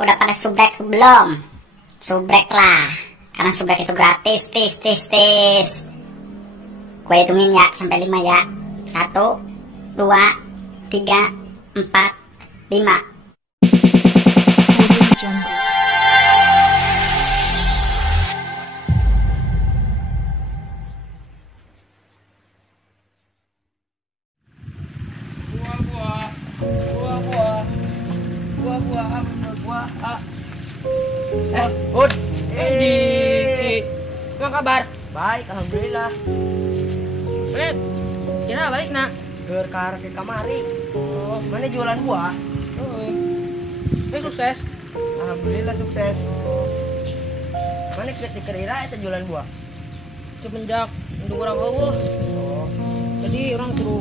Udah pada subrek belum? Subrek lah, karena subrek itu gratis. Tis. Gue hitungin ya sampai 5 ya. 1, 2, 3, 4, 5. Bud, Dik, apa kabar? Baik, alhamdulillah. Bret, kira balik nak? Ke kamari. Oh, mana jualan buah? Sukses. Alhamdulillah sukses. Mana kira itu jualan buah? Semenjak untuk orang Allah. Oh, jadi orang kudu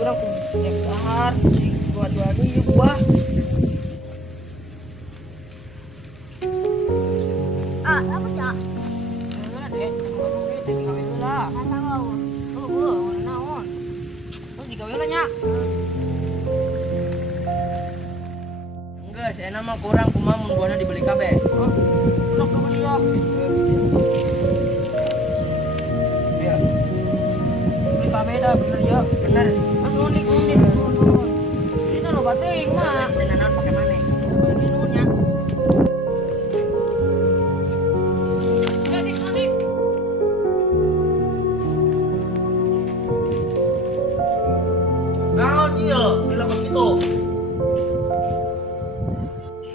daftar si jual ini buah. Apa sih? Enggak deh, tapi gawe heula. Masa mau? Naon? Terus digawe heula nya. Enggak, saya nama kurang kumaha mun buahna dibeli kabeh. Sok ka beli ya. Iya. Beli kabeh dah bener ya. Bener. Kan unik. Itu lo bating mah. Tenanan pakai maneh. Ini nunya. Naon iya, dilebet gitu.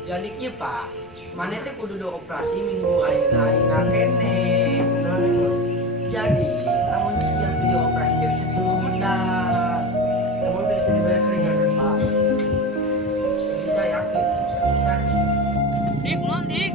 Jadi kieu Pak, maneh teh kudu operasi minggu ayeuna kene. Jadi, lamun siang di operasi jadi semua modal. Namun bisa dibayar ringan Pak. Bisa yakin, bisa. Dik, non dik.